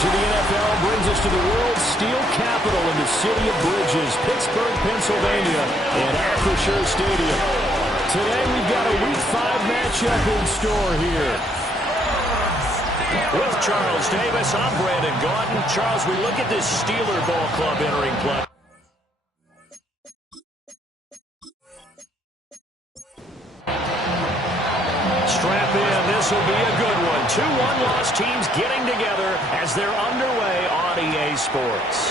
to the NFL brings us to the world's steel capital in the city of bridges, Pittsburgh, Pennsylvania, and Acrisure Stadium. Today we've got a Week 5 matchup in store here. With Charles Davis, I'm Brandon Gaudin. Charles, we look at this Steeler ball club entering play. Strap in, this will be a good one. 2 one-loss teams getting together as they're underway on EA Sports.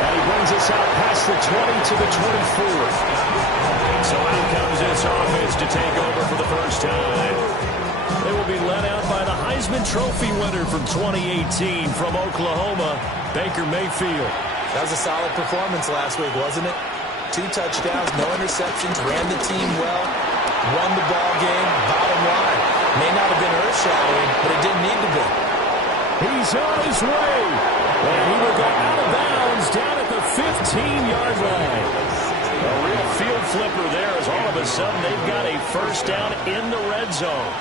And he brings us out past the 20 to the 24. So out comes this offense to take over for the first time. They will be led out by the Heisman Trophy winner from 2018 from Oklahoma, Baker Mayfield. That was a solid performance last week, wasn't it? 2 touchdowns, no interceptions, ran the team well, won the ball game. Bottom line, may not have been earth-shattering, but it didn't need to be. He's on his way. And he will go out of bounds down at the 15-yard line. A real field flipper there as all of a sudden they've got a first down in the red zone.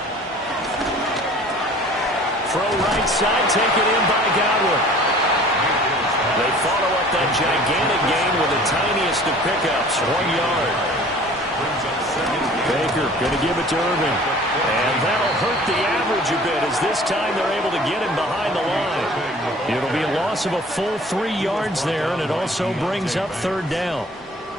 Throw right side, taken in by Godwin. They follow up that gigantic gain with the tiniest of pickups, 1 yard. Baker going to give it to Irvin. And that'll hurt the average a bit as this time they're able to get him behind the line. It'll be a loss of a full 3 yards there, and it also brings up third down.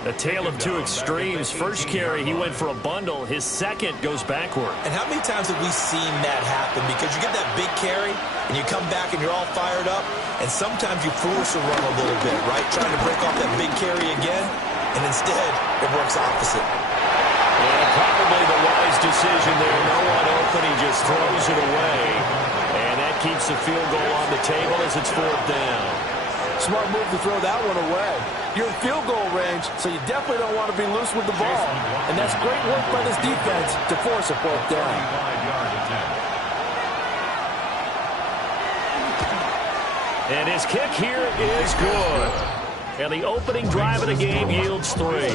A tale of 2 extremes. First carry, he went for a bundle. His second goes backward. And how many times have we seen that happen? Because you get that big carry, and you come back and you're all fired up, and sometimes you force a run a little bit, right? Trying to break off that big carry again, and instead it works opposite. Yeah, probably the wise decision there. No one open, he just throws it away. And that keeps the field goal on the table as it's 4th down. Smart move to throw that one away. You're in field goal range, so you definitely don't want to be loose with the ball. And that's great work by this defense to force a 4th down. And his kick here is good. And the opening drive of the game yields 3.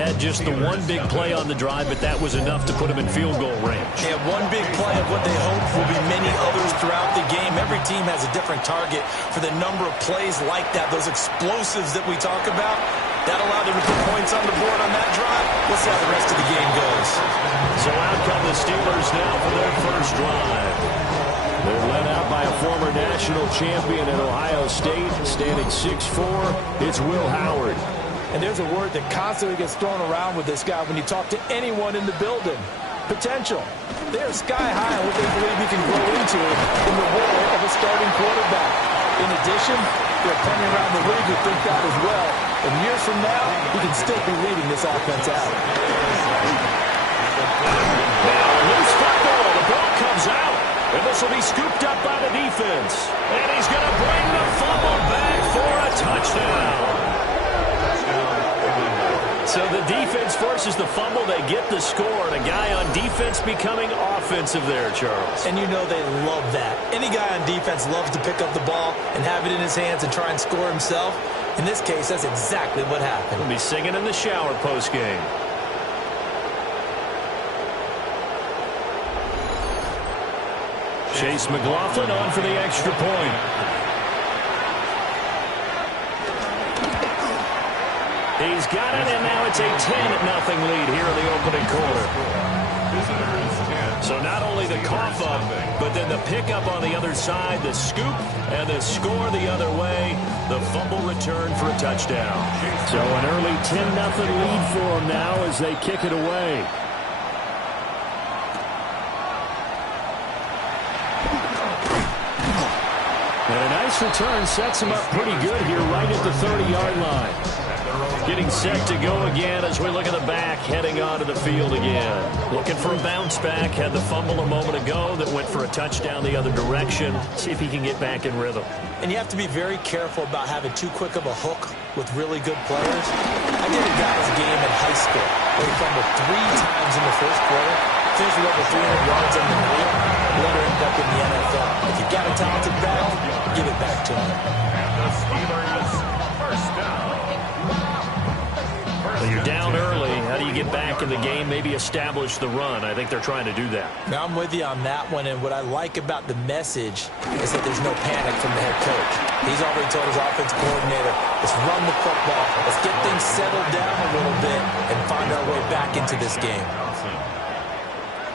Had just the one big play on the drive, but that was enough to put him in field goal range. Yeah, one big play of what they hope will be many others throughout the game. Every team has a different target for the number of plays like that, those explosives that we talk about. That allowed them to put points on the board on that drive. We'll see how the rest of the game goes. So out come the Steelers now for their first drive. They're led out by a former national champion at Ohio State, standing 6'4". It's Will Howard. And there's a word that constantly gets thrown around with this guy when you talk to anyone in the building. Potential. They're sky high on what they believe he can grow into in the role of a starting quarterback. In addition, there are plenty around the league who think that as well. And years from now, he can still be leading this offense out. Now, loose fumble. The ball comes out. And this will be scooped up by the defense. And he's going to bring the fumble back for a touchdown. So the defense forces the fumble. They get the score. And a guy on defense becoming offensive there, Charles. And you know they love that. Any guy on defense loves to pick up the ball and have it in his hands and try and score himself. In this case, that's exactly what happened. He'll be singing in the shower post-game. Chase McLaughlin on for the extra point. He's got it, and now it's a 10-0 lead here in the opening quarter. So not only the cough up, but then the pickup on the other side, the scoop, and the score the other way, the fumble return for a touchdown. So an early 10-0 lead for them now as they kick it away. And a nice return sets him up pretty good here right at the 30-yard line. Getting set to go again as we look at the back, heading onto the field again. Looking for a bounce back. Had the fumble a moment ago that went for a touchdown the other direction. See if he can get back in rhythm. And you have to be very careful about having too quick of a hook with really good players. I did a guy's game in high school where he fumbled 3 times in the first quarter, finished with over 300 yards on the field, later ended up in the NFL. If you got a talented back, give it back to him. The Steelers first down. Well, you're down early. How do you get back in the game, maybe establish the run. I think they're trying to do that. Now, I'm with you on that one, and what I like about the message is that there's no panic from the head coach. He's already told his offense coordinator, let's run the football, let's get things settled down a little bit and find our way back into this game.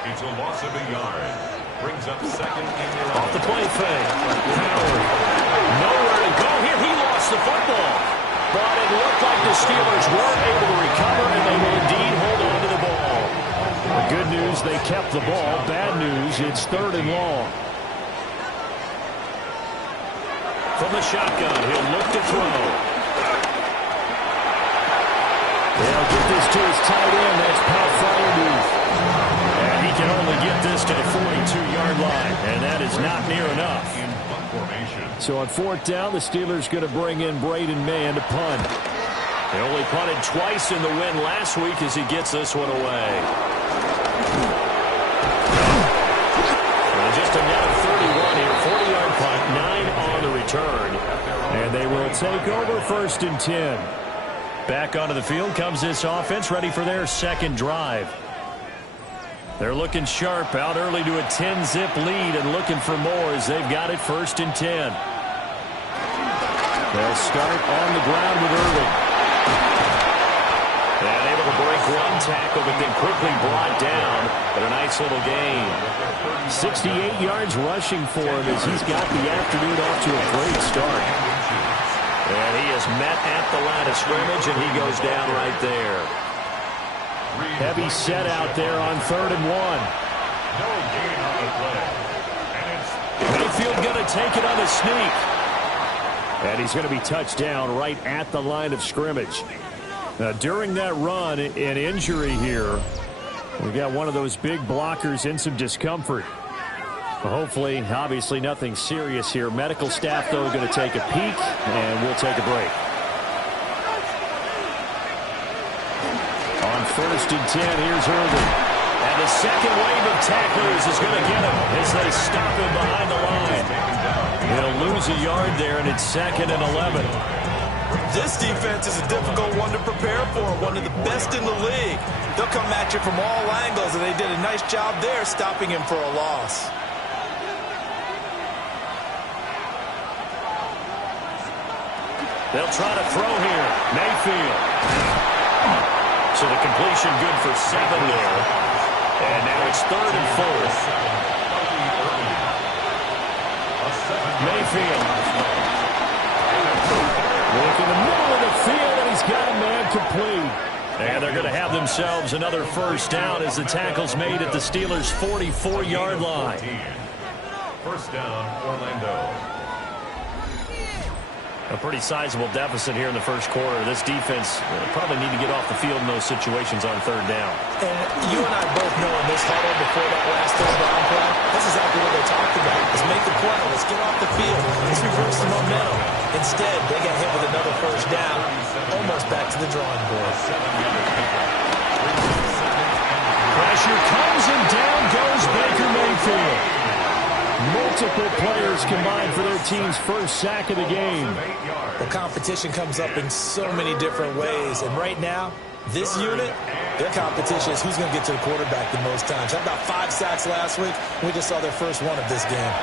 It's a loss of a yard. Brings up second in the Off the play fake. Howard. Nowhere to go here. He lost the football. But it looked like the Steelers weren't able to recover, and they will indeed hold on to the ball. The good news, they kept the ball. Bad news, it's 3rd and long. From the shotgun, he'll look to throw. They'll get this to his tight end. That's Pat Freiermuth. And he can only get this to the 42-yard line, and that is not near enough. So on 4th down, the Steelers going to bring in Braden Mann to punt. They only punted twice in the win last week as he gets this one away. And just another 31 here, 40-yard punt, 9 on the return. And they will take over 1st and 10. Back onto the field comes this offense, ready for their second drive. They're looking sharp, out early to a 10-zip lead and looking for more as they've got it 1st and 10. They'll start on the ground with Irving. And able to break one tackle, but then quickly brought down. But a nice little gain. 68 yards rushing for him as he's got the afternoon off to a great start. And he is met at the line of scrimmage, and he goes down right there. Heavy set out there on 3rd and 1. No gain on the play. And it's Mayfield going to take it on the sneak. And he's going to be touched down right at the line of scrimmage. Now, during that run, an injury here. We got one of those big blockers in some discomfort. Hopefully, obviously nothing serious here. Medical staff, though, going to take a peek, and we'll take a break. On 1st and 10, here's Irving. And the second wave of tacklers is going to get him as they stop him behind the line. He'll lose a yard there, and it's 2nd and 11. This defense is a difficult one to prepare for, one of the best in the league. They'll come at you from all angles, and they did a nice job there stopping him for a loss. They'll try to throw here. Mayfield. So the completion good for 7 there. And now it's 3rd and 4. Mayfield. Look in the middle of the field, and he's got a man complete. And they're going to have themselves another 1st down as the tackle's made at the Steelers' 44-yard line. 1st down, Orlando. A pretty sizable deficit here in the 1st quarter. This defense probably need to get off the field in those situations on 3rd down. And you and I both know in this huddle before that last 3rd down play, that's exactly what they talked about. Let's make the play. Let's get off the field. Let's reverse the momentum. Instead, they got hit with another 1st down, almost back to the drawing board. Pressure comes, and down goes Baker Mayfield. Multiple players combined for their team's 1st sack of the game. Well, competition comes up in so many different ways. And right now, this unit, their competition is who's going to get to the quarterback the most times. Had about 5 sacks last week. We just saw their first one of this game.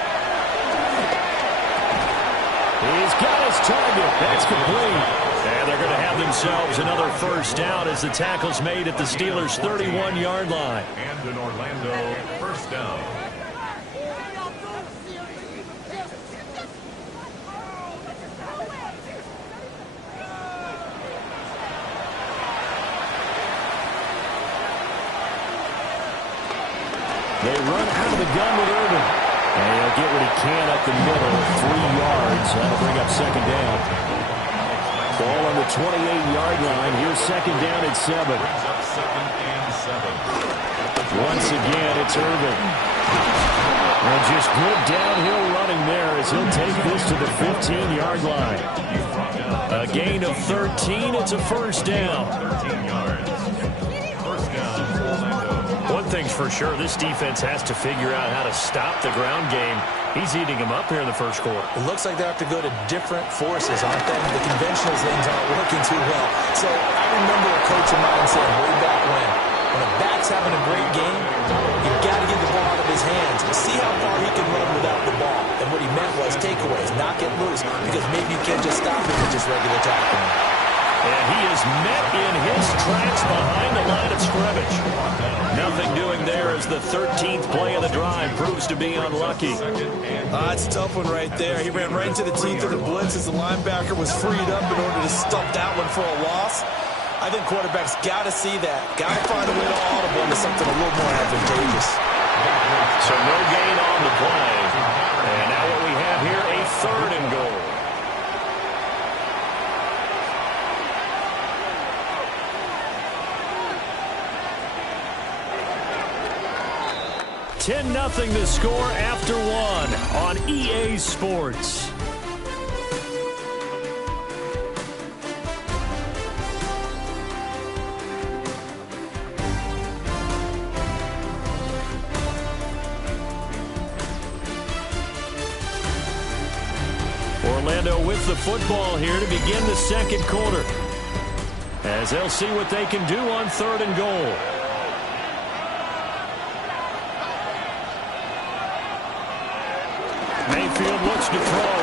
He's got his target. That's complete. And they're going to have themselves another 1st down as the tackle's made at the Steelers' 31-yard line. And in Orlando, 1st down. They run out of the gun with Irving. And he'll get what he can up the middle, 3 yards. That'll bring up 2nd down. Ball on the 28-yard line. Here's 2nd down at 7. Once again, it's Irving. And just good downhill running there as he'll take this to the 15-yard line. A gain of 13. It's a 1st down. 13 yards. 1st down, Orlando. One thing's for sure, this defense has to figure out how to stop the ground game He's eating him up here in the first quarter. It looks like they have to go to different forces, aren't they? The conventional things aren't working too well. So I remember a coach of mine saying way back when a back's having a great game, you've got to get the ball out of his hands. See how far he can run without the ball. And what he meant was takeaways, knock it loose, because maybe you can't just stop him with just regular tackling. And he is met in his tracks behind the line of scrimmage. Nothing doing there as the 13th play of the drive proves to be unlucky. It's a tough one right there. He ran right into the teeth of the blitz as the linebacker was freed up in order to stop that one for a loss. I think quarterbacks got to see that. Got to find a way to audible into something a little more advantageous. So no gain on the play. And now what we have here, a 3rd and goal. $10-0 the score after 1 on EA Sports. Orlando with the football here to begin the second quarter, as they'll see what they can do on 3rd and goal. Mayfield looks to throw,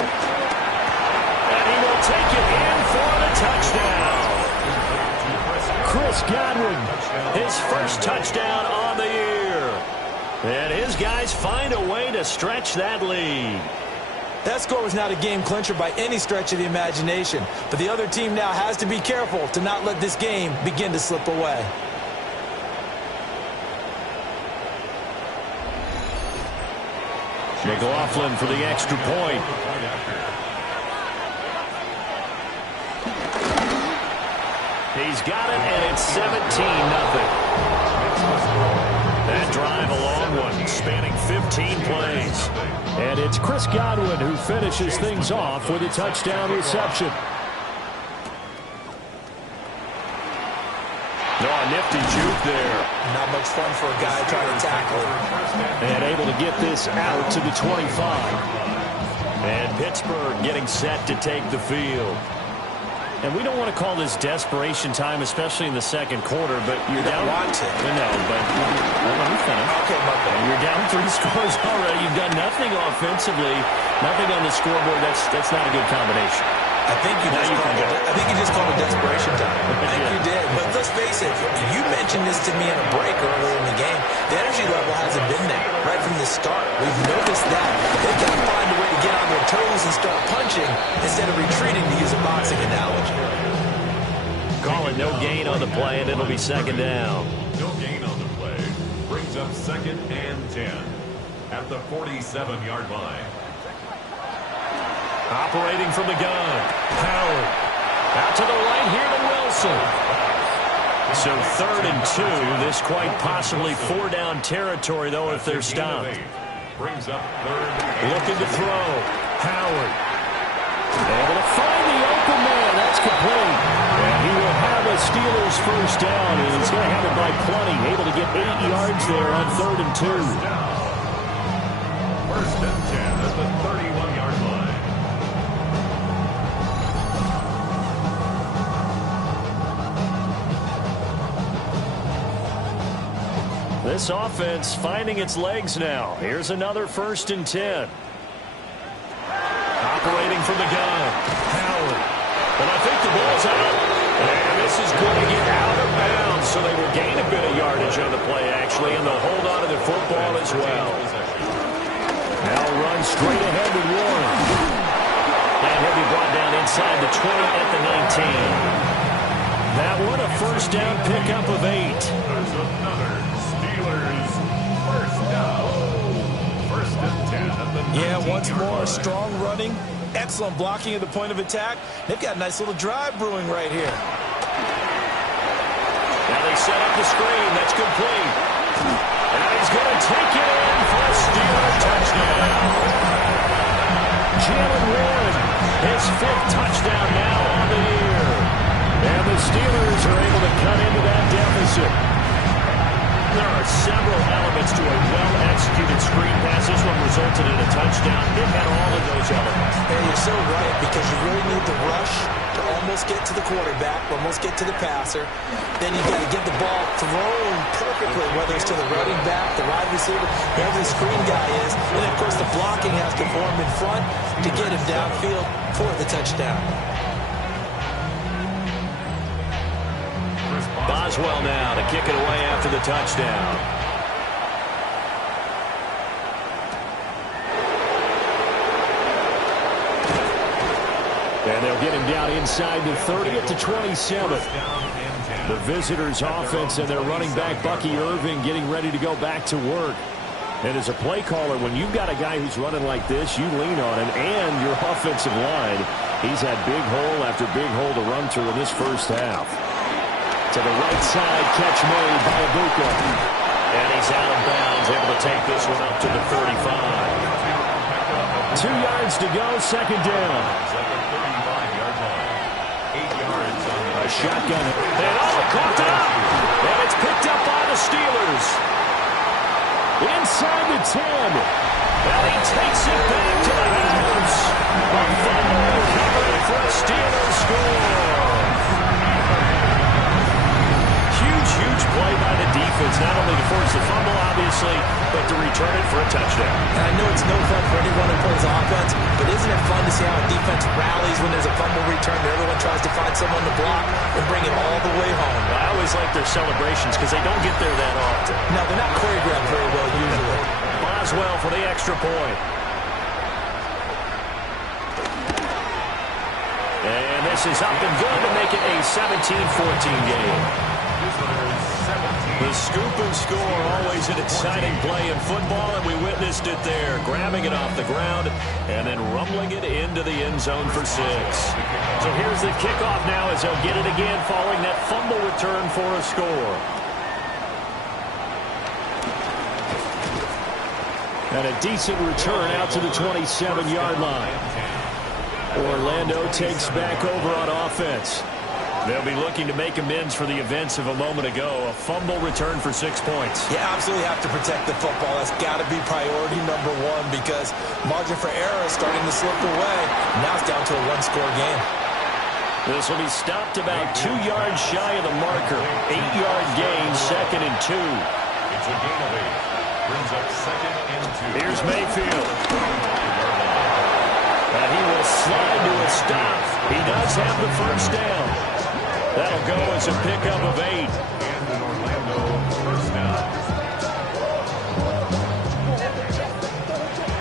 and he will take it in for the touchdown. Chris Godwin, his first touchdown on the year. And his guys find a way to stretch that lead. That score was not a game clincher by any stretch of the imagination, but the other team now has to be careful to not let this game begin to slip away. McLaughlin for the extra point. He's got it, and it's 17-0. That drive, a long one, spanning 15 plays. And it's Chris Godwin who finishes things off with a touchdown reception. No, a nifty juke there. Not much fun for a guy trying to tackle him. And able to get this out to the 25. And Pittsburgh getting set to take the field. And we don't want to call this desperation time, especially in the second quarter, but you're down. Want to. No, but let me finish. Okay, my bad. You're down 3 scores already. You've done nothing offensively, nothing on the scoreboard. That's not a good combination. I think you just called it desperation time. I think you did. But let's face it, you mentioned this to me in a break earlier in the game. The energy level hasn't been there right from the start. We've noticed that. They've got to find a way to get on their toes and start punching instead of retreating, to use a boxing analogy. Call it no gain on the play, and it'll be second down. No gain on the play. Brings up 2nd and 10 at the 47-yard line. Operating from the gun, Howard. Out to the right here to Wilson. So 3rd and 2. This quite possibly 4-down territory, though, if they're stopped. Brings up 3rd. Looking to throw. Howard. Able to find the open man. That's complete. And he will have a Steelers first down. And he's going to have it by plenty. Able to get 8 yards there on 3rd and 2. 1st and 10 at the 31-yard line. This offense finding its legs now. Here's another 1st and 10. Operating from the gun, Howard. But I think the ball's out. And this is going to get out of bounds. So they will gain a bit of yardage on the play, actually, and they'll hold on to the football as well. Now run straight ahead with Warren. And he'll be brought down inside the 20 at the 19. That one, a first down pickup of 8. There's another Steelers first down. 1st and 10 at the 19-yard Yeah, once more, line. strong running, excellent blocking at the point of attack. They've got a nice little drive brewing right here. Now they set up the screen. That's complete. And he's going to take it in for a Steeler touchdown. Jalen Warren, his 5th touchdown now on the year. And the Steelers are able to cut into that deficit. There are several elements to a well-executed screen pass. This one resulted in a touchdown. didn't have all of those elements. Yeah, you're so right, because you really need the rush to almost get to the quarterback, almost get to the passer. Then you've got to get the ball thrown perfectly, whether it's to the running back, the wide receiver, whoever the screen guy is. And, of course, the blocking has to form in front to get him downfield for the touchdown. Boswell now to kick it away after the touchdown. And they'll get him down inside the 30 at the 27. The visitors' offense and their running back, Bucky Irving, getting ready to go back to work. And as a play caller, when you've got a guy who's running like this, you lean on him and your offensive line. He's had big hole after big hole to run through in this first half. To the right side, catch made by Ibuka. And he's out of bounds, able to take this one up to the 35. 2 yards to go, second down. A shotgun. And caught it up. And it's picked up by the Steelers. Inside the 10. And he takes it back to the house. A fumble recovery for a Steelers score. Huge play by the defense, not only to force the fumble, obviously, but to return it for a touchdown. And I know it's no fun for anyone who plays offense, but isn't it fun to see how a defense rallies when there's a fumble return and everyone tries to find someone to block and bring it all the way home? I always like their celebrations because they don't get there that often. No, they're not choreographed very well usually. Boswell for the extra point. And this is up and good to make it a 17-14 game. The scoop and score, always an exciting play in football, and we witnessed it there, grabbing it off the ground and then rumbling it into the end zone for 6. So here's the kickoff now as they'll get it again following that fumble return for a score. And a decent return out to the 27-yard line. Orlando takes back over on offense. They'll be looking to make amends for the events of a moment ago. A fumble return for 6 points. You absolutely have to protect the football. That's got to be priority number one because margin for error is starting to slip away. Now it's down to a one-score game. This will be stopped about 2 yards shy of the marker. 8-yard gain, 2nd and 2. It's a gain of 8. Brings up 2nd and 2. Here's Mayfield. And he will slide to a stop. He does have the first down. That'll go as a pickup of 8. And an Orlando first down.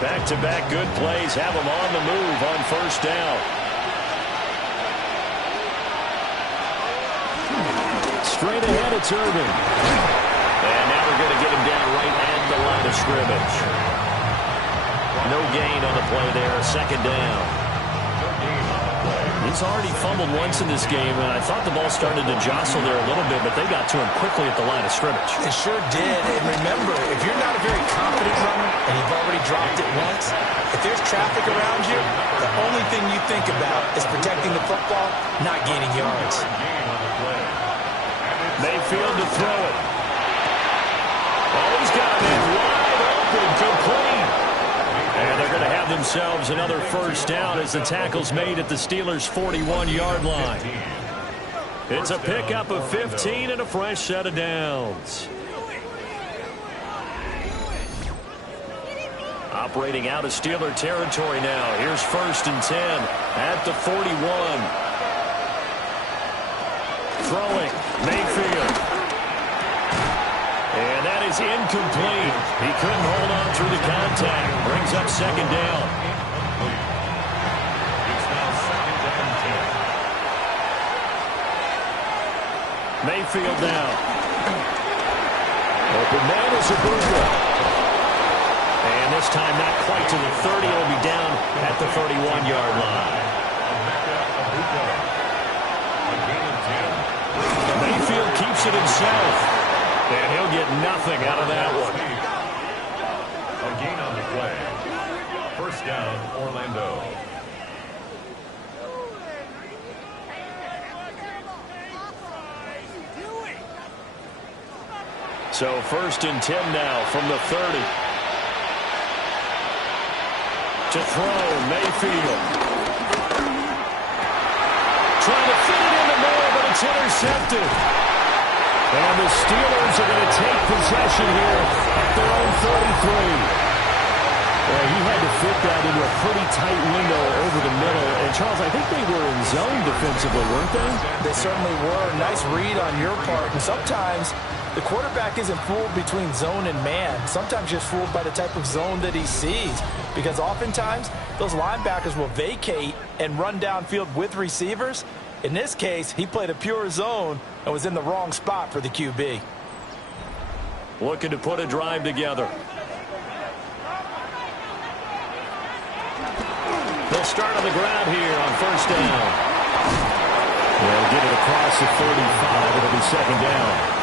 Back-to-back good plays have them on the move on first down. Straight ahead, it's Irving. And now they're going to get him down right at the line of scrimmage. No gain on the play there, second down. He's already fumbled once in this game, and I thought the ball started to jostle there a little bit, but they got to him quickly at the line of scrimmage. It sure did, and remember, if you're not a very confident runner and you've already dropped it once, if there's traffic around you, the only thing you think about is protecting the football, not gaining yards. Mayfield to throw it. Oh, he's got a man wide open, complete. And they're going to have themselves another first down as the tackle's made at the Steelers' 41-yard line. It's a pickup of 15 and a fresh set of downs. Operating out of Steeler territory now. Here's 1st and 10 at the 41. Throwing, Mayfield. And that is incomplete. He couldn't hold on through the contact. Brings up second down. It's now 2nd and 10. Mayfield now. Open man is Ibuka. And this time not quite to the 30. It'll be down at the 31-yard line. Mayfield keeps it himself. And he'll get nothing out of that one. A gain on the play. First down, Orlando. So 1st and 10 now from the 30. To throw, Mayfield. Trying to fit it into Moore, but it's intercepted. And the Steelers are going to take possession here at their own 33. Well, he had to fit that into a pretty tight window over the middle. And, Charles, I think they were in zone defensively, weren't they? They certainly were. Nice read on your part. And sometimes the quarterback isn't fooled between zone and man. Sometimes just fooled by the type of zone that he sees. Because oftentimes, those linebackers will vacate and run downfield with receivers. In this case, he played a pure zone and was in the wrong spot for the QB. Looking to put a drive together. They'll start on the ground here on first down. They'll get it across the 35. It'll be second down.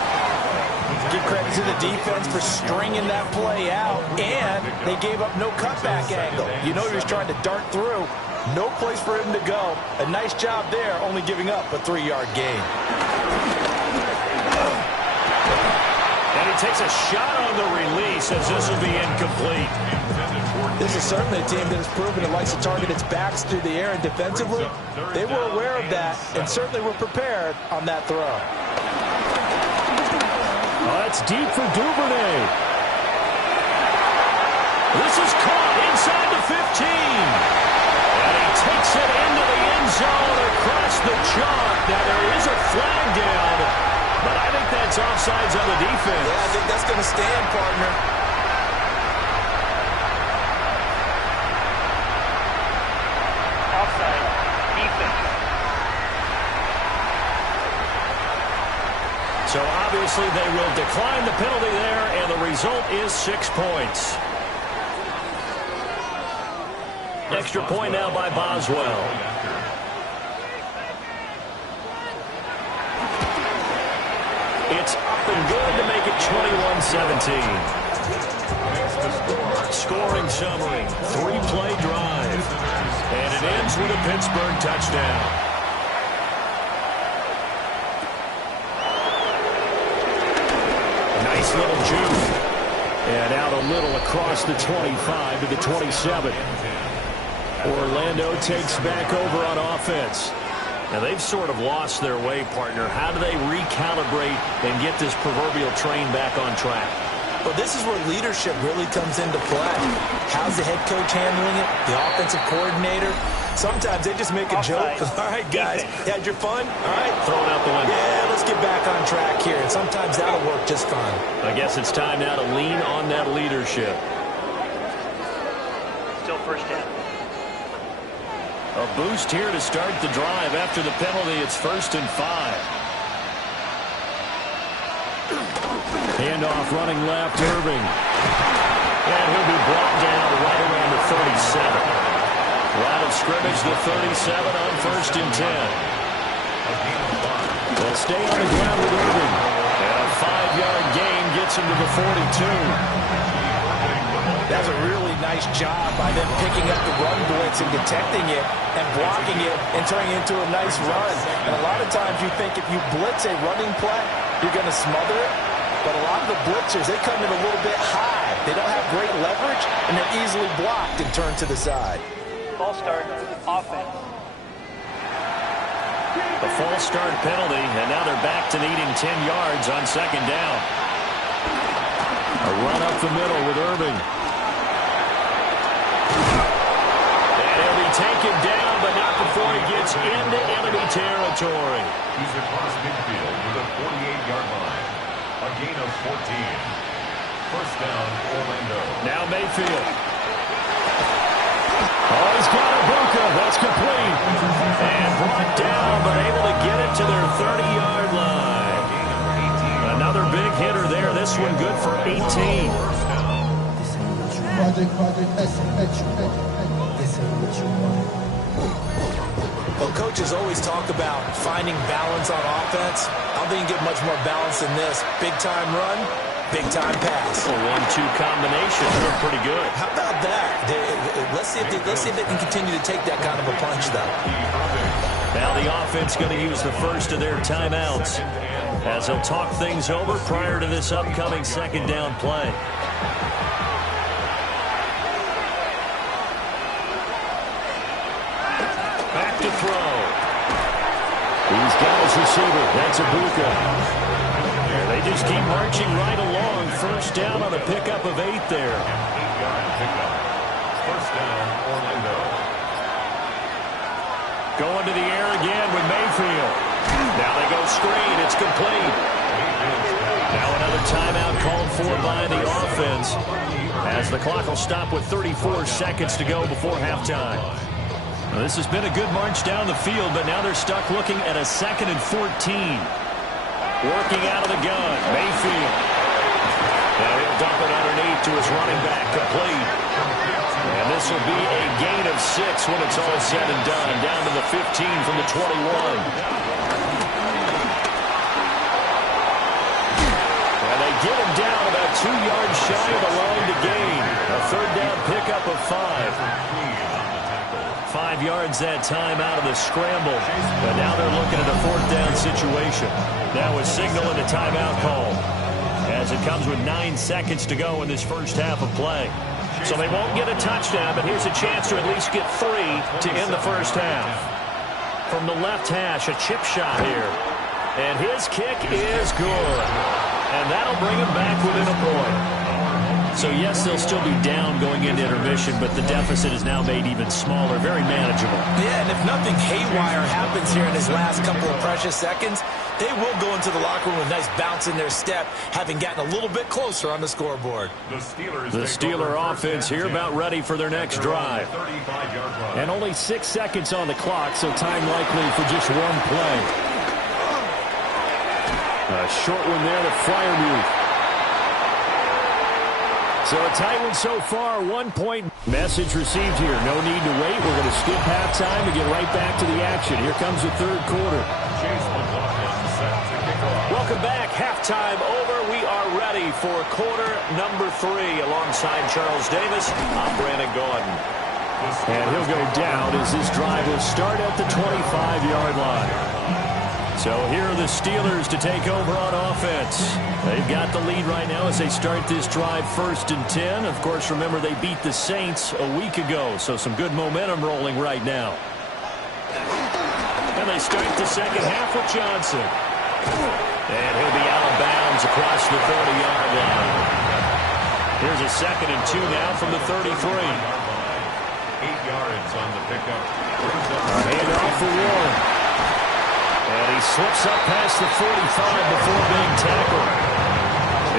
Give credit to the defense for stringing that play out, and they gave up no cutback angle. You know he was trying to dart through. No place for him to go. A nice job there, only giving up a 3-yard gain. And he takes a shot on the release as this will be incomplete. This is certainly a team that has proven it likes to target its backs through the air and defensively. They were aware of that and certainly were prepared on that throw. That's deep for Duvernay. This is caught inside the 15. And he takes it into the end zone across the chalk. Now there is a flag down, but I think that's offsides on the defense. Yeah, I think that's going to stand, partner. So obviously they will decline the penalty there, and the result is 6 points. Extra point now by Boswell. It's up and good to make it 21-17. Scoring summary, 3-play drive. And it ends with a Pittsburgh touchdown. Nice little juke. And out a little across the 25 to the 27. Orlando takes back over on offense. Now, they've sort of lost their way, partner. How do they recalibrate and get this proverbial train back on track? Well, this is where leadership really comes into play. How's the head coach handling it? The offensive coordinator? Sometimes they just make a joke. All right, guys, you had your fun? All right. Throw it out the window. Yeah, let's get back on track here. And sometimes that'll work just fine. I guess it's time now to lean on that leadership. Still first down. A boost here to start the drive. After the penalty, it's 1st and 5. Handoff running left, Irving. And he'll be brought down right around the 37. Line of scrimmage, the 37 on 1st and 10. They'll stay on the ground with Irving. And a 5-yard gain gets him to the 42. That's a really nice job by them picking up the run blitz and detecting it and blocking it and turning it into a nice run. And a lot of times you think if you blitz a running play, you're going to smother it. But a lot of the blitzers, they come in a little bit high. They don't have great leverage, and they're easily blocked and turned to the side. False start, offense. A false start penalty, and now they're back to needing 10 yards on 2nd down. A run up the middle with Irving. And he'll be taken down, but not before he gets into enemy territory. He's across midfield to the 48-yard line. A gain of 14. First down, Orlando. Now Mayfield. Oh, he's got Ibuka. That's complete. And brought down, but able to get it to their 30-yard line. Another big hitter there. This one good for 18. Well, coaches always talk about finding balance on offense. I don't think you get much more balance than this. Big-time run, big-time pass. A 1-2 combination. They're pretty good. How about that? Let's see if they can continue to take that kind of a punch, though. Now the offense going to use the first of their timeouts as they'll talk things over prior to this upcoming 2nd down play. throw. He's got his receiver. That's Ibuka. And they just keep marching right along. First down on a pickup of 8 there. 8-yard pickup. First down, Orlando. Going to the air again with Mayfield. Now they go screen. It's complete. Now another timeout called for by the offense, as the clock will stop with 34 seconds to go before halftime. Well, this has been a good march down the field, but now they're stuck looking at a 2nd and 14. Working out of the gun, Mayfield. Now he'll dump it underneath to his running back, complete. And this will be a gain of 6 when it's all said and done, down to the 15 from the 21. Get him down about 2 yards shy of the line to gain. A third down pickup of 5. 5 yards that time out of the scramble. But now they're looking at a 4th down situation. Now a signal and a timeout call, as it comes with 9 seconds to go in this first half of play. So they won't get a touchdown, but here's a chance to at least get 3 to end the first half. From the left hash, a chip shot here. And his kick is good. And that'll bring him back within a point. So, yes, they'll still be down going into intermission, but the deficit is now made even smaller, very manageable. Yeah, and if nothing haywire happens here in his last couple of precious seconds, they will go into the locker room with a nice bounce in their step, having gotten a little bit closer on the scoreboard. The Steeler offense here about ready for their next drive. And only 6 seconds on the clock, so time likely for just one play. A short one there to Freiermuth. So a tight one so far, 1 point. Message received here. No need to wait. We're going to skip halftime and get right back to the action. Here comes the third quarter. Welcome back. Halftime over. We are ready for quarter number 3 alongside Charles Davis. I'm Brandon Gaudin. And he'll go down as this drive will start at the 25-yard line. So here are the Steelers to take over on offense. They've got the lead right now as they start this drive 1st and 10. Of course, remember they beat the Saints a week ago, so some good momentum rolling right now. And they start the second half with Johnson. And he'll be out of bounds across the 30-yard line. Here's a 2nd and 2 now from the 33. 8 yards on the pickup. A handoff for Warren. And he slips up past the 45 before being tackled.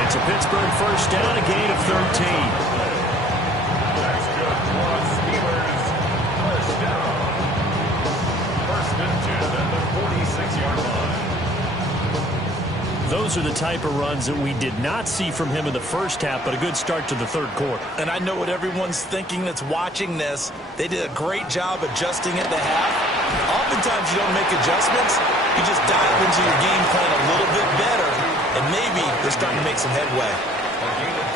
It's a Pittsburgh first down, a gain of 13. That's good for Steelers. First down. 1st and 10 at the 46-yard line. Those are the type of runs that we did not see from him in the first half, but a good start to the third quarter. And I know what everyone's thinking that's watching this. They did a great job adjusting at the half. Oftentimes you don't make adjustments. You just dive into your game plan a little bit better, and maybe they're starting to make some headway. A gain of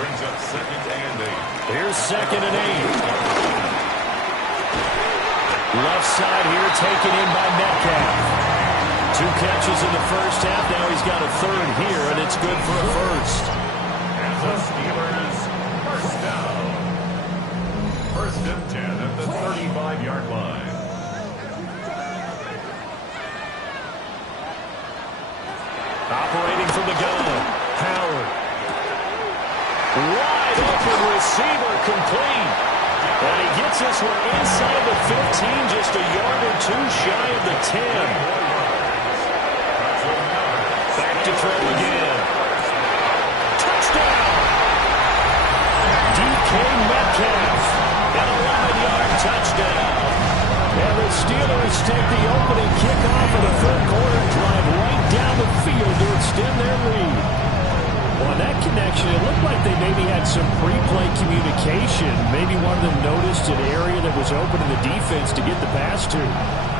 2 brings up 2nd and 8. Here's 2nd and 8. Left side here taken in by Metcalf. 2 catches in the first half. Now he's got a 3rd here, and it's good for a 1st. And the Steelers first down. 1st and 10 at the 35-yard line. Operating from the gun, Howard. Wide open receiver, complete. And he gets this one inside the 15, just a yard or 2 shy of the 10. Back to throw again. Touchdown! DK Metcalf. An 11-yard touchdown. And the Steelers take the opening kickoff of the third quarter, drive right down the field to extend their lead. Well, that connection, it looked like they maybe had some pre-play communication. Maybe one of them noticed an area that was open in the defense to get the pass to.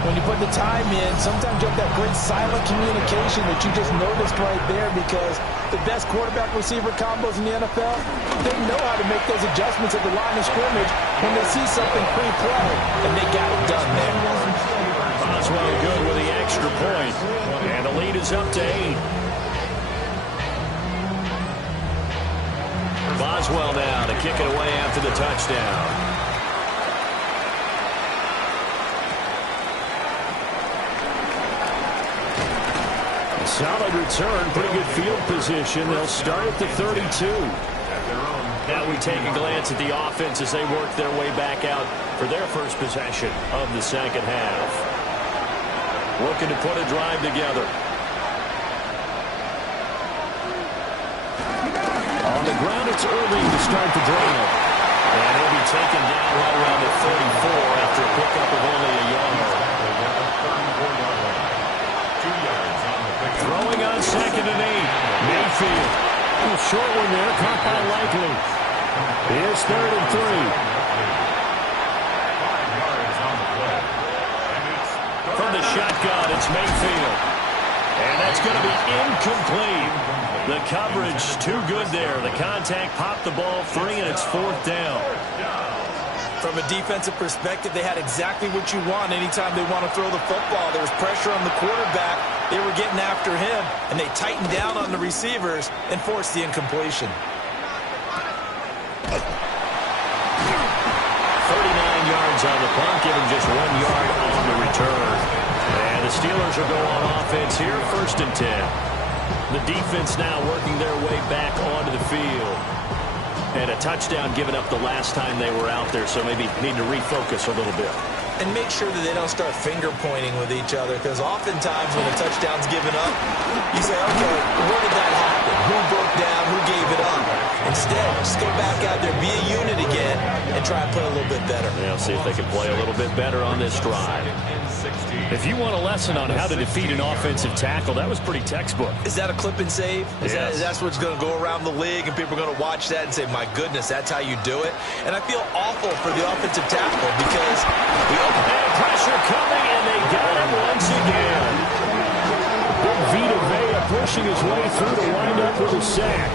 When you put the time in, sometimes you have that great silent communication that you just noticed right there, because the best quarterback-receiver combos in the NFL, they know how to make those adjustments at the line of scrimmage when they see something pre-play, and they got it done there. Boswell good with the extra point, and the lead is up to 8. Boswell now to kick it away after the touchdown. Solid return, pretty good field position. They'll start at the 32. Now we take a glance at the offense as they work their way back out for their first possession of the second half. Looking to put a drive together. On the ground, it's Irving to start the drive. And he'll be taken down right around the 34 after a pickup of only a yard. Throwing on 2nd and 8. Mayfield. A short one there, caught by Likely. Here's 3rd and 3. From the shotgun, it's Mayfield. And that's going to be incomplete. The coverage too good there. The contact popped the ball free, and it's 4th down. From a defensive perspective, they had exactly what you want anytime they want to throw the football. There was pressure on the quarterback. They were getting after him, and they tightened down on the receivers and forced the incompletion. 39 yards on the punt, giving just 1 yard on the return. And the Steelers will go on offense here, 1st and 10. The defense now working their way back onto the field. And a touchdown given up the last time they were out there, so maybe need to refocus a little bit. And make sure that they don't start finger-pointing with each other, because oftentimes when a touchdown's given up, you say, okay, where did that happen? Who broke down? Who gave it up? Instead, just go back out there, be a unit again, and try and play a little bit better. Yeah, see if they can play a little bit better on this drive. If you want a lesson on how to defeat an offensive tackle, that was pretty textbook. Is that a clip and save? That's what's going to go around the league, and people are going to watch that and say, my goodness, that's how you do it? And I feel awful for the offensive tackle because and pressure coming, and they got him once again. Big Vita Vea pushing his way through to wind up with a sack.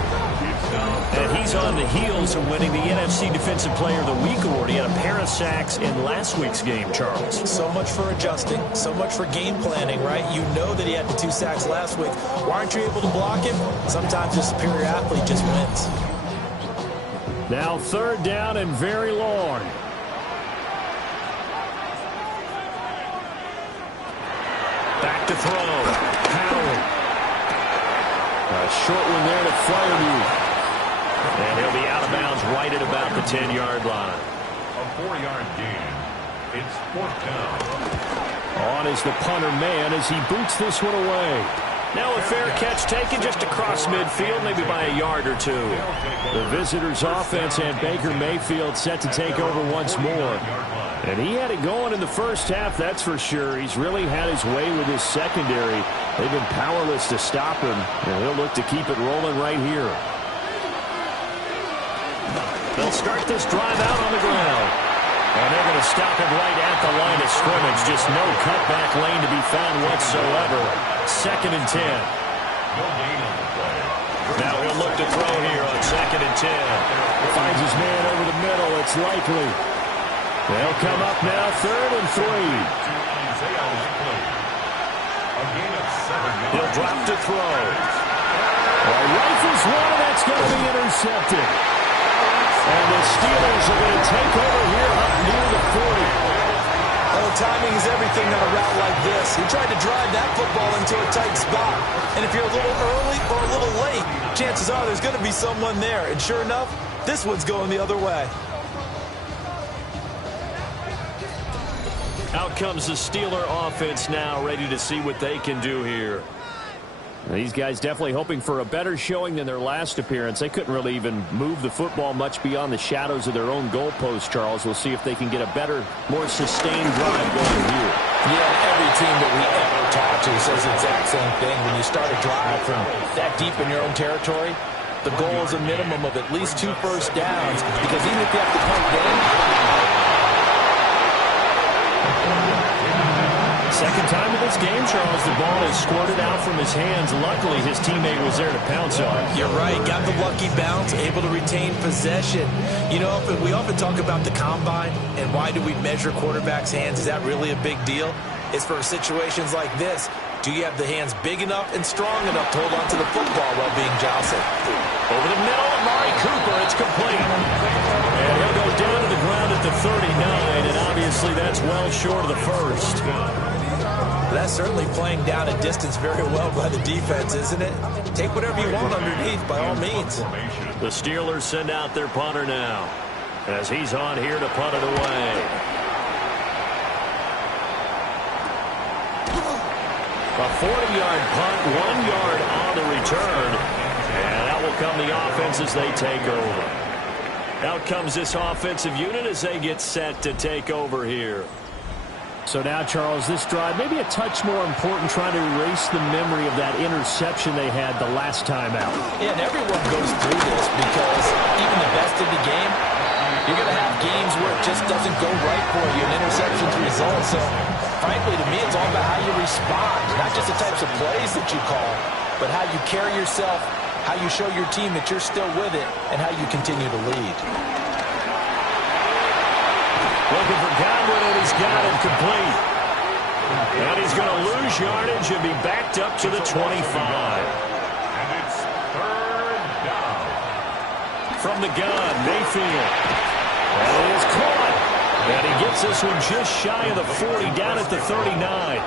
And he's on the heels of winning the NFC Defensive Player of the Week award. He had a pair of sacks in last week's game, Charles. So much for adjusting, so much for game planning, right? You know that he had the 2 sacks last week. Why aren't you able to block him? Sometimes the superior athlete just wins. Now 3rd down and very long. Back to throw. Howard. A short one there to Freiermuth. And he'll be out of bounds right at about the 10-yard line. A 4-yard gain. It's 4th down. On is the punter man as he boots this one away. Now a fair catch taken just across midfield, maybe by a yard or two. The visitors' offense and Baker Mayfield set to take over once more. And he had it going in the first half, that's for sure. He's really had his way with his secondary. They've been powerless to stop him, and he'll look to keep it rolling right here. They'll start this drive out on the ground. And they're going to stop it right at the line of scrimmage. Just no cutback lane to be found whatsoever. 2nd and 10. Now he'll look to throw here on 2nd and 10. Finds his man over the middle. It's Likely. They'll come up now 3rd and 3. He'll drop to throw. Rifles one, and that's going to be intercepted. And the Steelers are going to take over here up near the 40. Oh, timing is everything on a route like this. He tried to drive that football into a tight spot. And if you're a little early or a little late, chances are there's going to be someone there. And sure enough, this one's going the other way. Out comes the Steeler offense now, ready to see what they can do here. These guys definitely hoping for a better showing than their last appearance. They couldn't really even move the football much beyond the shadows of their own goalpost, Charles. We'll see if they can get a better, more sustained drive going here. Yeah, every team that we ever talk to says the exact same thing. When you start a drive from that deep in your own territory, the goal is a minimum of at least 2 first downs, because even if you have to punt then, second time in this game, Charles, the ball is squirted out from his hands. Luckily, his teammate was there to pounce on it. You're right. Got the lucky bounce, able to retain possession. You know, we often talk about the combine and why do we measure quarterbacks' hands. Is that really a big deal? It's for situations like this. Do you have the hands big enough and strong enough to hold on to the football while being jostled? Over the middle, Amari Cooper. It's complete. And he'll go down to the ground at the 39, and obviously that's well short of the first. That's certainly playing down a distance very well by the defense, isn't it? Take whatever you want underneath, by all means. The Steelers send out their punter now, as he's on here to punt it away. A 40-yard punt, 1 yard on the return, and that will come the offense as they take over. Out comes this offensive unit as they get set to take over here. So now, Charles, this drive maybe a touch more important, trying to erase the memory of that interception they had the last time out. Yeah, and everyone goes through this because even the best in the game, you're going to have games where it just doesn't go right for you, and interceptions result. So, frankly, to me, it's all about how you respond, not just the types of plays that you call, but how you carry yourself, how you show your team that you're still with it, and how you continue to lead. Looking for Godwin, and he's got it complete. And he's going to lose yardage and be backed up to the 25. And it's 3rd down. From the gun, Mayfield. And it is caught. And he gets this one just shy of the 40, down at the 39.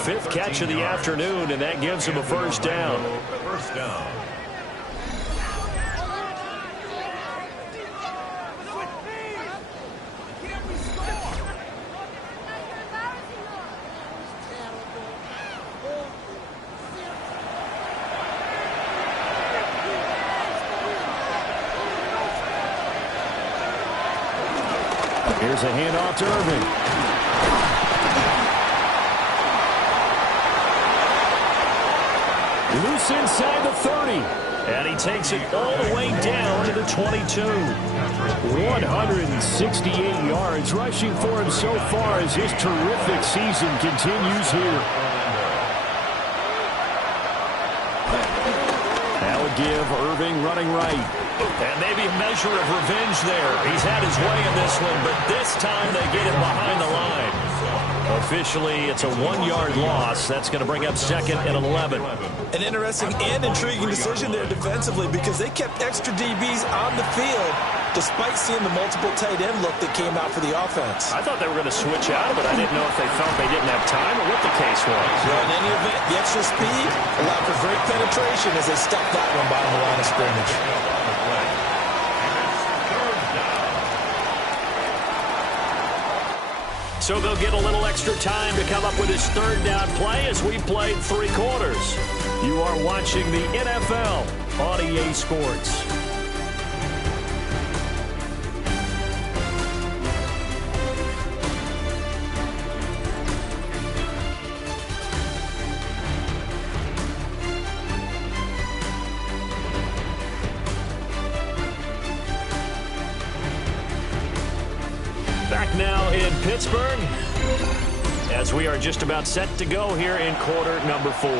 5th catch of the afternoon, and that gives him a first down. First down. Here's a handoff to Irving. Loose inside the 30. And he takes it all the way down to the 22. 168 yards rushing for him so far as his terrific season continues here. That would give Irving running right. And maybe a measure of revenge there. He's had his way in this one, but this time they get him behind the line. Officially, it's a 1-yard loss. That's going to bring up 2nd and 11. An interesting and intriguing decision there defensively because they kept extra DBs on the field despite seeing the multiple tight end look that came out for the offense. I thought they were going to switch out of it. I didn't know if they felt they didn't have time or what the case was. Well, in any event, the extra speed allowed for great penetration as they stuck that one by the line of scrimmage. So they'll get a little extra time to come up with his 3rd down play as we played 3 quarters. You are watching the NFL on EA Sports. Back now in Pittsburgh as we are just about set to go here in quarter number 4.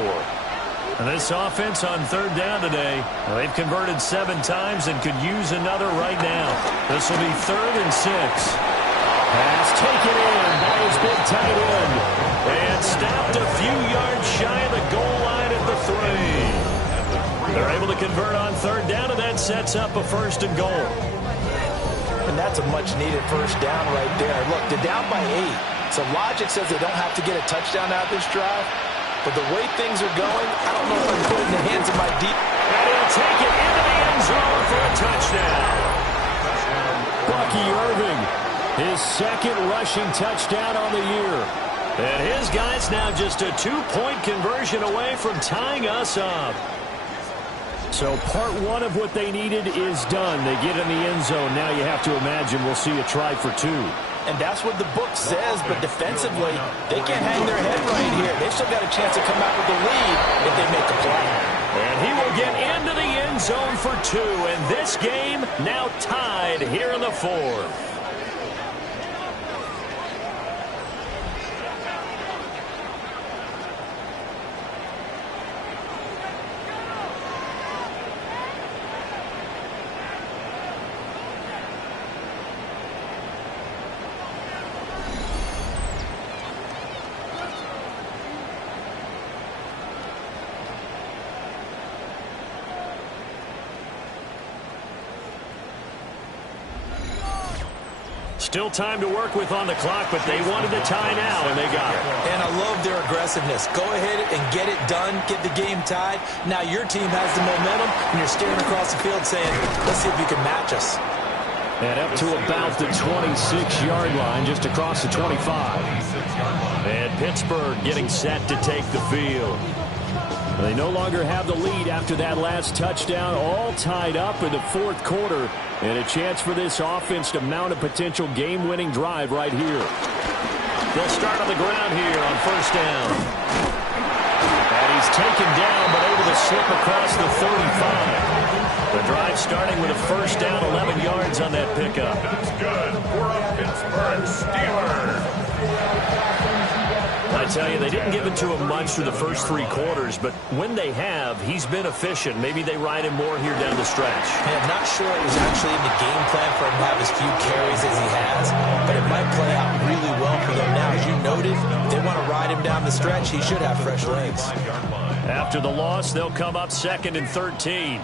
And this offense on 3rd down today, they've converted 7 times and could use another right now. This will be 3rd and 6. Pass taken in by his big tight end. And stopped a few yards shy of the goal line at the 3. They're able to convert on 3rd down, and that sets up a 1st and goal. And that's a much-needed first down right there. Look, they're down by 8. So logic says they don't have to get a touchdown out of this drive. But the way things are going, I don't know if I can put it in the hands of my deep. And he'll take it into the end zone for a touchdown. Bucky Irving, his 2nd rushing touchdown on the year. And his guys now just a 2-point conversion away from tying us up. So part 1 of what they needed is done. They get in the end zone. Now you have to imagine we'll see a try for 2. And that's what the book says, but defensively, they can't hang their head right here. They've still got a chance to come out with the lead if they make a play. And he will get into the end zone for 2. And this game now tied here in the 4th. Still time to work with on the clock, but they wanted the tie now, and they got it. And I love their aggressiveness. Go ahead and get it done, get the game tied. Now your team has the momentum, and you're staring across the field saying, let's see if you can match us. And up to about the 26-yard line, just across the 25. And Pittsburgh getting set to take the field. They no longer have the lead after that last touchdown, all tied up in the fourth quarter. And a chance for this offense to mount a potential game-winning drive right here. They'll start on the ground here on first down. And he's taken down but able to slip across the 35. The drive starting with a first down, 11 yards on that pickup. That's good for a Pittsburgh Steelers. I tell you, they didn't give it to him much through the first three quarters, but when they have, he's been efficient. Maybe they ride him more here down the stretch. Yeah, I'm not sure it was actually in the game plan for him to have as few carries as he has, but it might play out really well for them now. As you noted, if they want to ride him down the stretch, he should have fresh legs. After the loss, they'll come up 2nd and 13.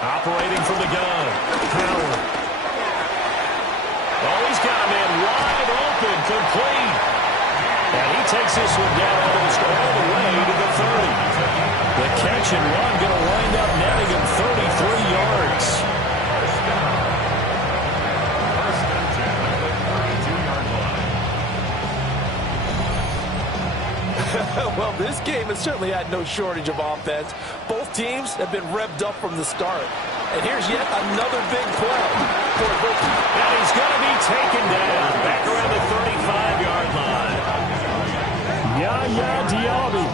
Operating from the gun. Howard. Oh, he's got a man wide open, complete. And he takes this one down almost all the way to the 30. The catch and run going to wind up netting him 33 yards. First and 10 at the 32-yard line. Well, this game has certainly had no shortage of offense. Both teams have been revved up from the start. And here's yet another big play. And he's going to be taken down back around the 35-yard line. Yaya Diaby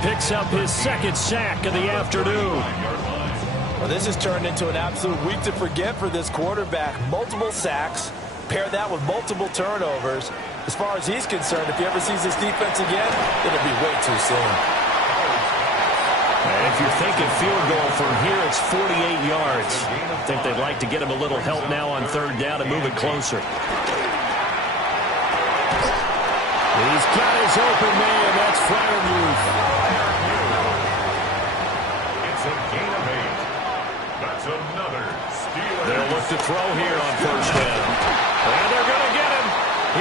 Picks up his second sack of the afternoon. Well, this has turned into an absolute week to forget for this quarterback. Multiple sacks, pair that with multiple turnovers. As far as he's concerned, if he ever sees this defense again, it'll be way too soon. And if you're thinking field goal from here, it's 48 yards. I think they'd like to get him a little help now on third down and move it closer. He's got his open man. That's Freiermuth. It's a gain of 8. That's another Steelers. They'll look to throw here on first down. And they're going to get him.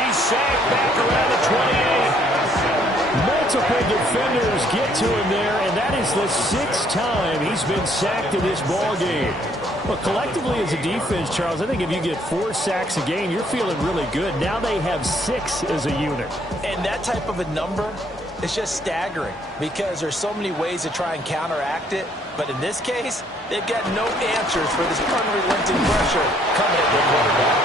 He's sacked back around the 28. Multiple defenders get to him there, and that is the 6th time he's been sacked in this ball game. Well, collectively as a defense, Charles, I think if you get 4 sacks a game, you're feeling really good. Now they have 6 as a unit. And that type of a number is just staggering because there's so many ways to try and counteract it. But in this case, they've got no answers for this unrelenting pressure coming at their quarterback.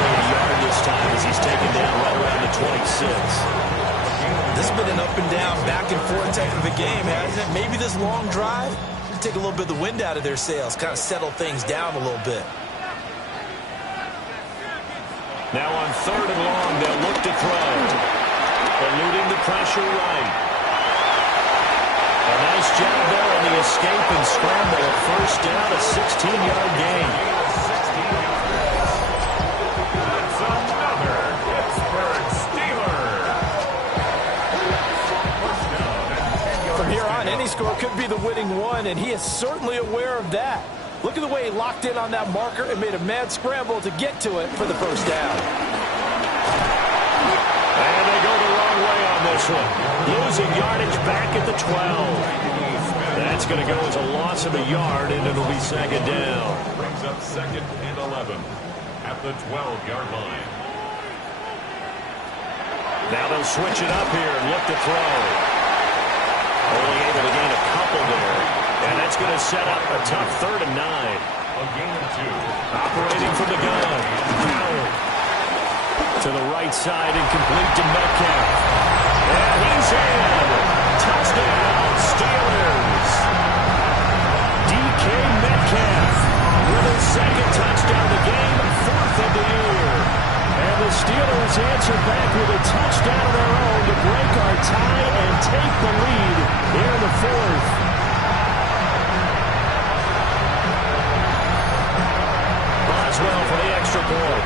Only a yard this time as he's taken down right around the 26. This has been an up and down, back and forth type of a game, hasn't it? Maybe this long drive will take a little bit of the wind out of their sails, kind of settle things down a little bit. Now on third and long, they'll look to throw. Eluding the pressure right. A nice job there on the escape and scramble at first down, a 16-yard gain. That's another Pittsburgh Steelers. From here on, any score could be the winning one, and he is certainly aware of that. Look at the way he locked in on that marker and made a mad scramble to get to it for the first down. And they go the wrong way on this one. Losing yardage back at the 12. That's going to go as a loss of a yard, and it'll be second down. Brings up 2nd and 11 at the 12-yard line. Now they'll switch it up here and look to throw. Only able to gain a couple there. And that's going to set up a tough 3rd and 9. A gain of 2. Operating from the gun. Howard. To the right side and complete to Metcalf. And he's in. Touchdown, Steelers. DK Metcalf with his 2nd touchdown of the game, 4th of the year. And the Steelers answer back with a touchdown of their own to break our tie and take the lead here in the 4th. Boswell for the extra point.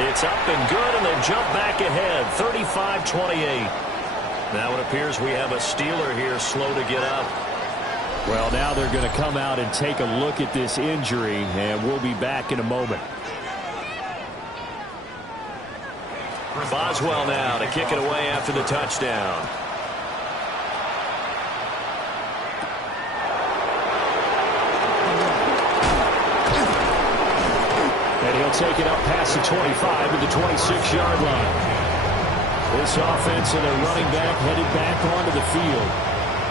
It's up and good, and they jump back ahead, 35-28. Now it appears we have a Steeler here slow to get up. Well, now they're going to come out and take a look at this injury, and we'll be back in a moment. Boswell now to kick it away after the touchdown. And he'll take it up past the 25 to the 26-yard line. This offense and their running back headed back onto the field.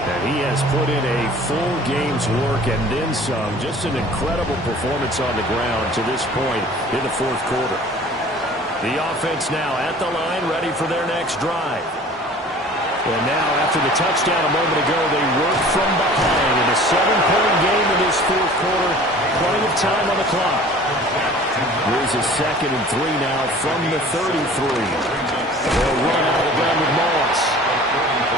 And he has put in a full game's work and then some. Just an incredible performance on the ground to this point in the fourth quarter. The offense now at the line, ready for their next drive. And now, after the touchdown a moment ago, they work from behind in a 7-point game in this fourth quarter. Plenty of time on the clock. Here's a 2nd and 3 now from the 33. They'll run out of the gun with Moss.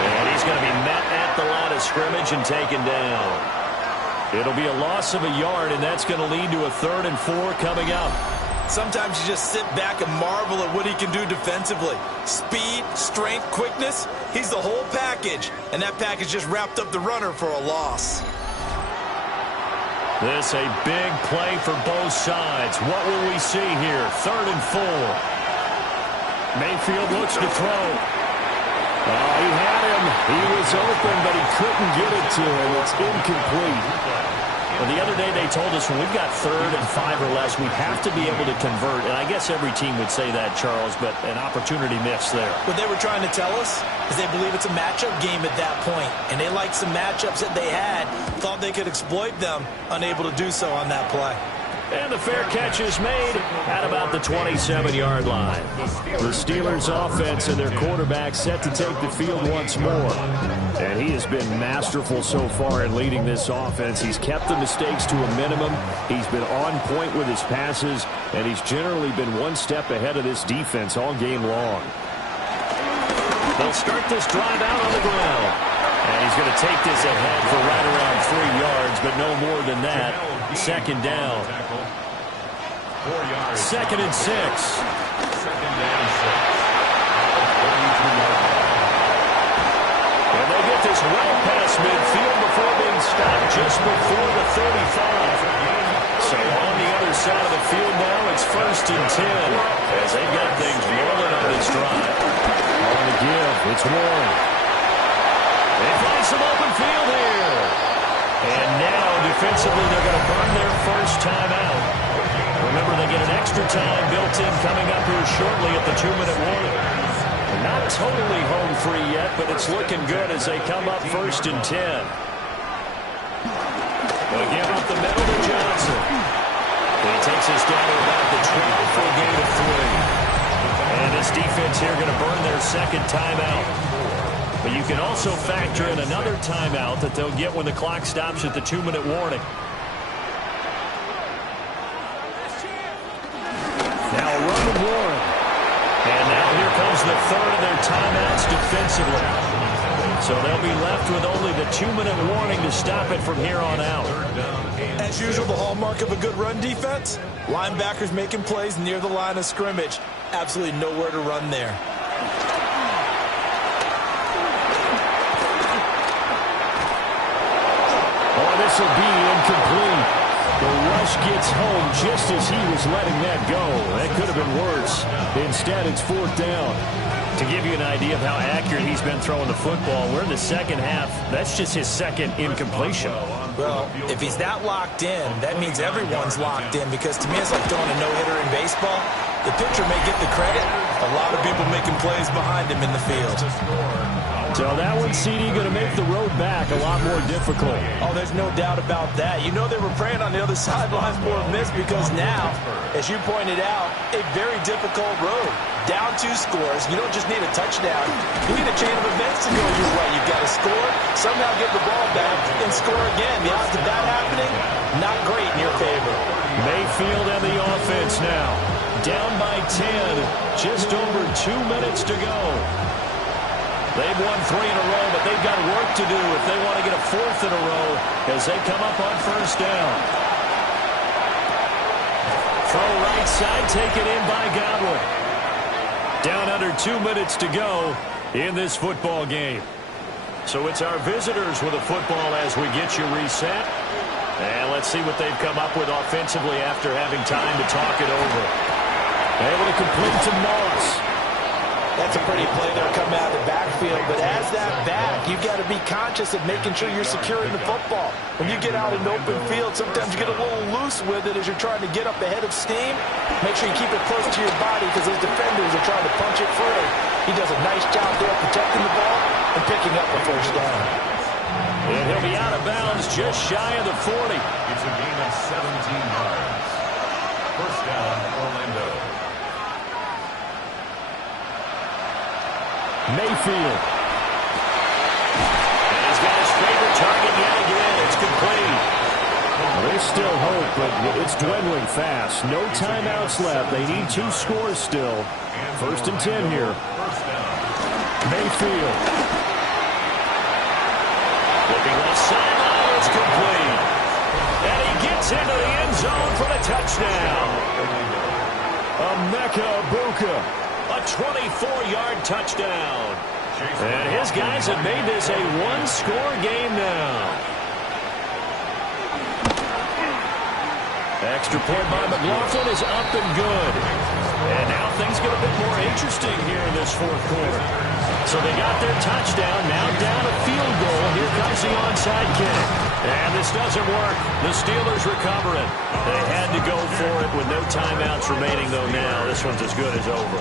And he's going to be met at the line of scrimmage and taken down. It'll be a loss of a yard, and that's going to lead to a 3rd and 4 coming up. Sometimes you just sit back and marvel at what he can do defensively. Speed, strength, quickness, he's the whole package. And that package just wrapped up the runner for a loss. This a big play for both sides. What will we see here? 3rd and 4. Mayfield looks to throw. Oh, he had him. He was open, but he couldn't get it to him. It's incomplete. Well, the other day they told us when we've got 3rd and 5 or less, we have to be able to convert. And I guess every team would say that, Charles, but an opportunity missed there. What they were trying to tell us is they believe it's a matchup game at that point. And they liked some matchups that they had, thought they could exploit them, unable to do so on that play. And the fair catch is made at about the 27-yard line. The Steelers' offense and their quarterback set to take the field once more. And he has been masterful so far in leading this offense. He's kept the mistakes to a minimum. He's been on point with his passes, and he's generally been one step ahead of this defense all game long. They'll start this drive out on the ground. And he's going to take this ahead for right around 3 yards, but no more than that. 2nd down. 2nd and 6. And they get this well past midfield before being stopped just before the 35. So on the other side of the field now, it's 1st and 10 as they got things rolling on this drive. On the give, it's Warren. They find some open field here. And now, defensively, they're going to burn their first time out. Remember, they get an extra time built in coming up here shortly at the 2-minute warning. They're not totally home free yet, but it's looking good as they come up 1st and 10. They'll give up the middle to Johnson. He takes us down to about the 12 for a gain of 3. And this defense here going to burn their 2nd timeout. But you can also factor in another timeout that they'll get when the clock stops at the 2-minute warning. Now a run to Warren. And now here comes the 3rd of their timeouts defensively. So they'll be left with only the 2-minute warning to stop it from here on out. As usual, the hallmark of a good run defense, linebackers making plays near the line of scrimmage. Absolutely nowhere to run there. This will be incomplete. The rush gets home just as he was letting that go. That could have been worse. Instead, it's 4th down. To give you an idea of how accurate he's been throwing the football, we're in the 2nd half. That's just his 2nd incompletion. Well, if he's that locked in, that means everyone's locked in, because to me it's like throwing a no-hitter in baseball. The pitcher may get the credit. A lot of people making plays behind him in the field. So that one, CD, going to make the road back a lot more difficult. Oh, there's no doubt about that. You know they were praying on the other sidelines for a miss, because now, as you pointed out, a very difficult road. Down 2 scores. You don't just need a touchdown. You need a chain of events to go your way. You've got to score, somehow get the ball back, and score again. The odds of that happening, not great in your favor. Mayfield and the offense now. Down by 10. Just over 2 minutes to go. They've won 3 in a row, but they've got work to do if they want to get a 4th in a row as they come up on 1st down. Throw right side, taken in by Godwin. Down under 2 minutes to go. in this football game. So it's our visitors with a football as we get you reset. And let's see what they've come up with offensively after having time to talk it over. Able to complete to Moss. That's a pretty play there coming out of the backfield. But as that back, you've got to be conscious of making sure you're securing the football. When you get out in open field, sometimes you get a little loose with it as you're trying to get up ahead of steam. Make sure you keep it close to your body because those defenders are trying to punch it free. He does a nice job there protecting the ball and picking up the first down. And he'll be out of bounds just shy of the 40. It's a gain of 17 yards. First down, Orlando. Mayfield. And he's got his favorite target yet again. It's complete. There's still hope, but it's dwindling fast. No timeouts left. They need 2 scores still. First and 10 here. First down. Mayfield. Looking left sideline, it's complete. And he gets into the end zone for the touchdown. Emeka Egbuka. A 24-yard touchdown. And his guys have made this a 1-score game now. Extra point by McLaughlin is up and good. And now things get a bit more interesting here in this fourth quarter. So they got their touchdown, now down a field goal. Here comes the onside kick. And this doesn't work. The Steelers recover it. They had to go for it with no timeouts remaining, though now. This one's as good as over.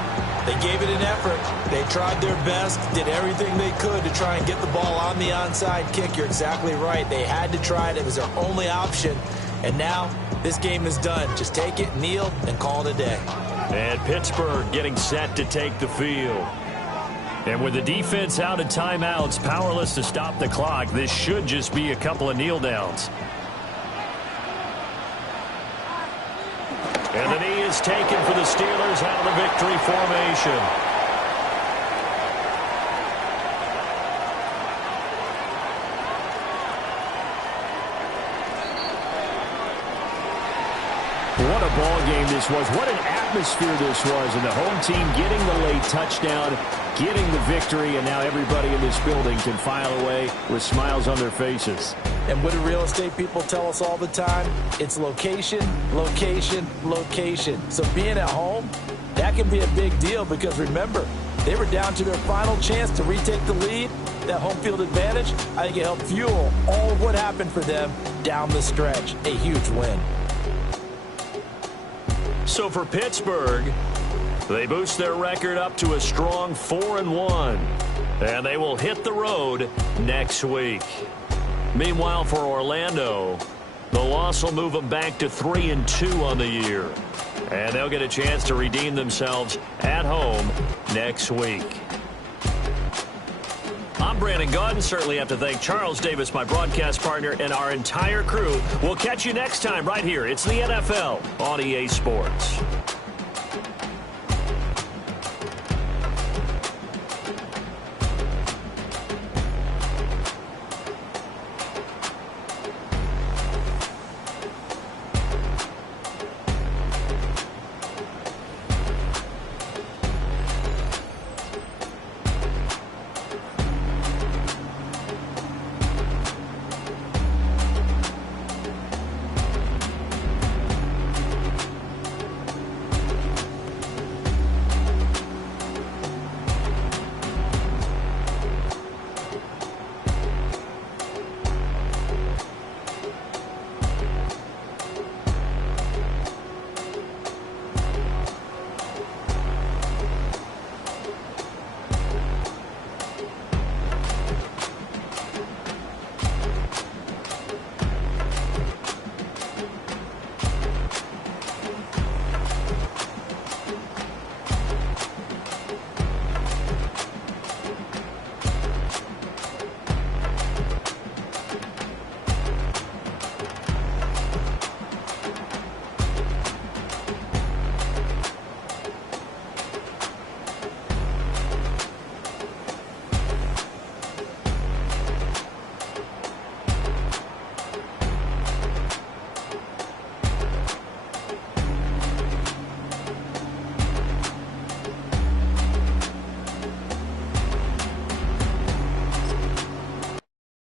They gave it an effort. They tried their best, did everything they could to try and get the ball on the onside kick. You're exactly right. They had to try it. It was their only option. And now this game is done. Just take it, kneel, and call it a day. And Pittsburgh getting set to take the field. And with the defense out of timeouts, powerless to stop the clock, this should just be a couple of kneel downs. And the knee is taken for the Steelers out of the victory formation. What a ball game this was. What an atmosphere this was. And the home team getting the late touchdown, getting the victory, and now everybody in this building can file away with smiles on their faces. And what do real estate people tell us all the time? It's location, location, location. So being at home, that can be a big deal because remember, they were down to their final chance to retake the lead. That home field advantage, I think it helped fuel all of what happened for them down the stretch. A huge win. So for Pittsburgh, they boost their record up to a strong 4-1. And they will hit the road next week. Meanwhile, for Orlando, the loss will move them back to 3-2 on the year. And they'll get a chance to redeem themselves at home next week. I'm Brandon Gaudin. Certainly have to thank Charles Davis, my broadcast partner, and our entire crew. We'll catch you next time right here. It's the NFL on EA Sports.